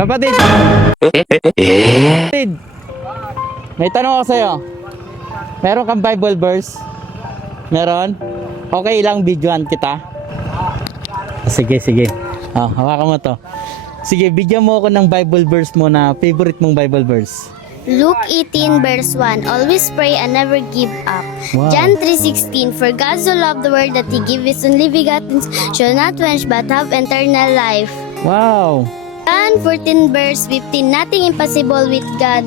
Kapatid! Kapatid! May tanong ako sa'yo. Meron kang Bible verse? Meron? Okay lang, videoan kita. Sige. Hawakan mo to. Sige, bigyan mo ako ng Bible verse mo na favorite mong Bible verse. Luke 18 verse 1, always pray and never give up. Wow. John 3:16, for God so loved the world that He gave His only begotten Son, shall not quench but have eternal life. Wow! John 14 verse 15, nothing impossible with God.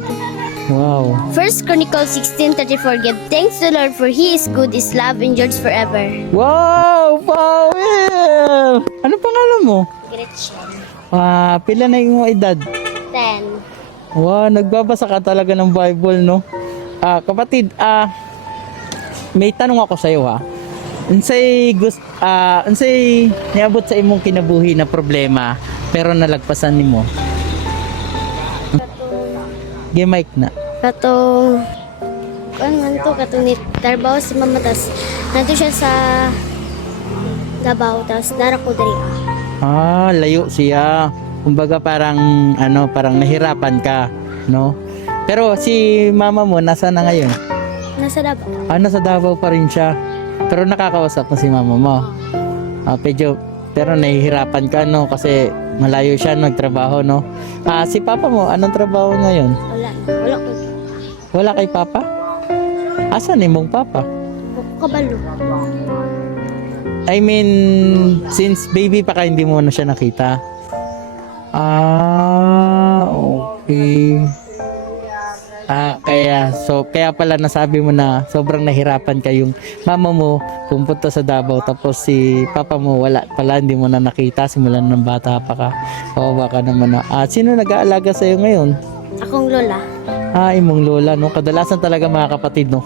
Wow! 1 Chronicles 16:34, give thanks to the Lord for He is good, His love endures forever. Wow! Powell! Ano pangalan mo? Gretchen. Pila na yung edad? 10. Wow, nagbabasa ka talaga ng Bible, no? Kapatid, may tanong ako sa iyo, ha. Unsay niabot sa imong kinabuhi na problema pero nalagpasan nimo? Gi mic na. Katong man to katong trabaho si mama tas nanto siya sa Davao tas dara ko diri. Layo siya. Kumbaga parang parang nahirapan ka, no? Pero si mama mo nasa na ngayon? Nasa Davao. Nasa Davao pa rin siya. Pero nakakausap mo si mama mo. Pero nahihirapan ka, no? Kasi malayo siya nagtrabaho, no? Si papa mo, anong trabaho ngayon? Wala ko. Wala kay papa? Asan imong papa? Kabalo. I mean, since baby pa ka, hindi mo na siya nakita. Okay. Kaya pala nasabi mo na sobrang nahirapan ka yung mama mo pumunta sa Davao tapos si papa mo wala pala, hindi mo na nakita simula ng bata pa ka. O baka naman sino nag-aalaga sa iyo ngayon? Akong lola. Imong lola, no? Kadalasan talaga mga kapatid, no?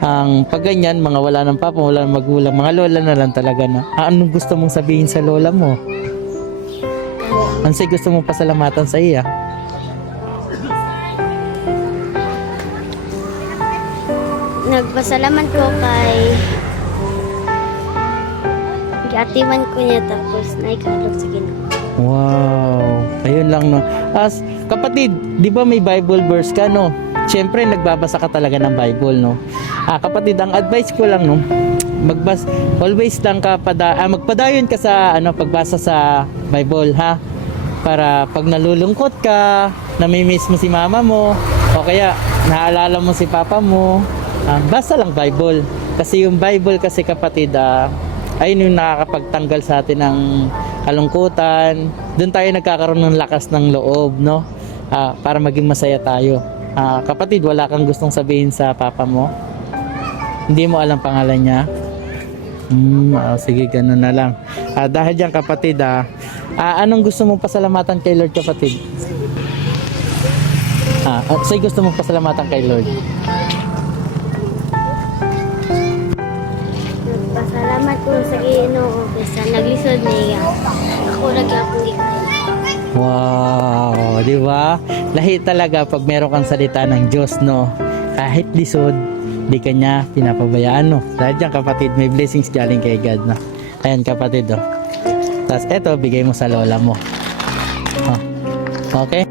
Ang pag ganyan, mga wala ng papa, wala ng magulang, mga lola na lang talaga na. Anong gusto mong sabihin sa lola mo? Ansay gusto mong pasalamatan sa iya? Nagpasalamat ko kay giatiman ko niya tapos naikalog sa Ginoo. Wow, ayun lang, no. Kapatid, di ba may Bible verse ka, no? Siyempre nagbabasa ka talaga ng Bible, no? Kapatid, ang advice ko lang, no, always lang magpadayon ka sa pagbasa sa Bible, ha? Para pag nalulungkot ka, namimiss mo si mama mo, o kaya naalala mo si papa mo, basa lang Bible. Kasi yung Bible kasi, kapatid, ayun yung nakakapagtanggal sa atin ng kalungkutan. Doon tayo nagkakaroon ng lakas ng loob, no? Para maging masaya tayo. Kapatid, wala kang gustong sabihin sa papa mo? Hindi mo alam pangalan niya? Sige, ganun na lang. Dahil dyan, kapatid, anong gusto mong pasalamatan kay Lord, kapatid? Say gusto mong pasalamatan kay Lord. Pasalamat ko sa Ginoo kasi naglisod niya. Ako lagi akong ikay. Wow, di ba? Lahi talaga pag meron kang salita ng Diyos, no? Kahit lisod, di ka niya pinapabayaan, no? Dahil dyan, kapatid, may blessings galing kay God, no? Ayan, kapatid, oh. Tapos eto, bigay mo sa lola mo. Okay?